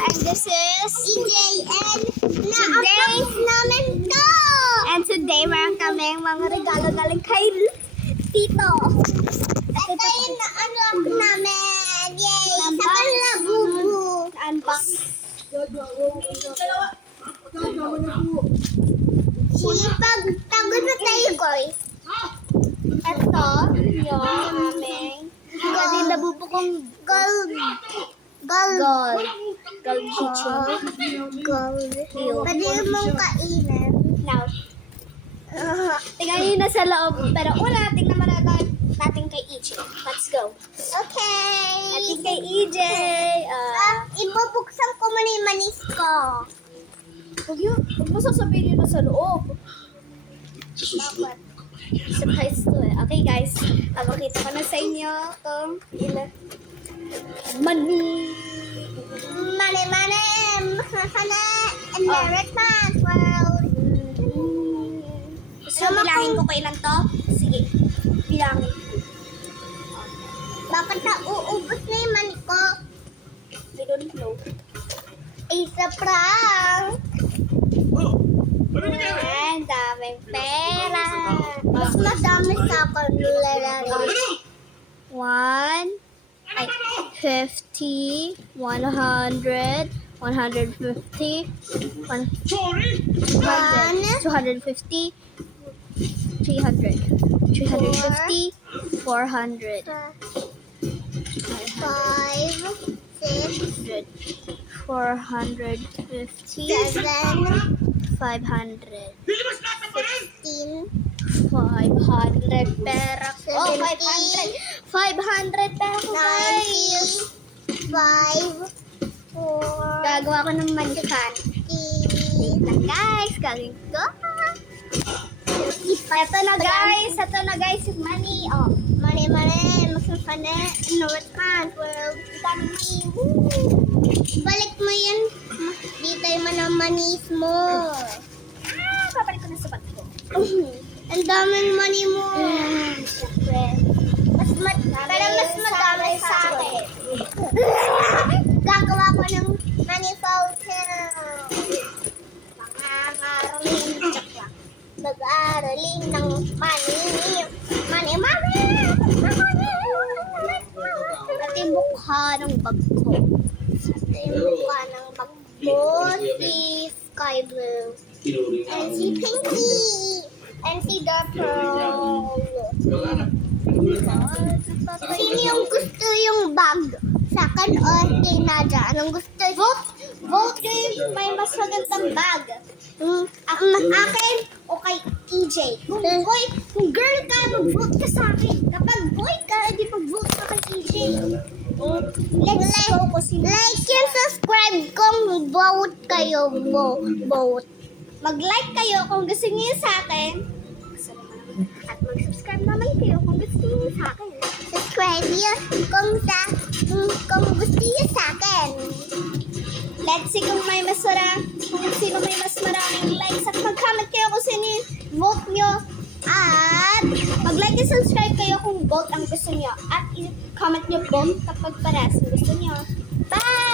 and this is EJ and na-upload namin to! And today, meron kaming mga regalo galing kay Tito. Ito yung na-unlock namin! Yay! Sa kanila, bubu! Unbox. Sipag, tagod na tayo, guys. Ito, yung aming kanina bubukong Gold. gold. Gold keychain. Gold. Pwede mong kainin. Now, tingnan nyo na sa loob. Pero una, tingnan mo natin kay EJ. Let's go. Okay. Natin kay EJ. Ibubuksan ko muna yung manis ko. Huwag mo sasabihin yun na sa loob. Sa susunod. Surprise to eh. Okay guys, makita ko na sa inyo itong ilan. Money! Money, money. Mahana. American world. So, bilangin ko kailan to? Sige, bilangin ko. Bakit na uubos na yung money ko? I don't know. Isa prank. And daming pera. Mas madami sa akin lalagay. 50, 100, 150, 250, 300, 350, 400, 5, 6, 450, 7, 500, 16, 500 pera ko. Oh, 500. 500 pera ko, guys. 5, 4, Gagawa ko ng manikan. 15, Lang, guys. Gagawin ko. Ito na, guys. Ito na, guys. Yung money. Oh. money, money. Mas mapana. American world. Dami money. Balik mo yan. Dito yung manis mo. Babalik ko na sa bag ko. Ang daming money mo. Siyempre. Parang mas madami sa akin. Gagawa ko ng money fountain. Pangangaroling tsaklak. Mag-aaraling ng money. Money, money! At yung mukha ng bag ko. Ito yung mukha ng bag mo. Si Sky Blue. And si Pinky. And si Darpearl. Sino yung gusto yung bag? Sa akin o kay Nadia? Anong gusto? Vote yung may mas magandang bag. Akin O kay EJ. Kung girl ka, mag-vote ka sa akin. Kapag boy ka, edi mag-vote ka kay EJ. Let's go ko si like and subscribe kung vote kayo. Vote. Mag-like kayo kung gusto niyo sa akin. At mag-subscribe naman kayo kung gusto niyo sa akin. Subscribe yun kung gusto niyo sa akin. Let's see kung sino may mas maraming likes at mag-comment kayo kung sino yung vote nyo. At mag-like and subscribe kayo kung vote ang gusto nyo. At i-comment nyo vote kapag parehas ang gusto nyo. Bye!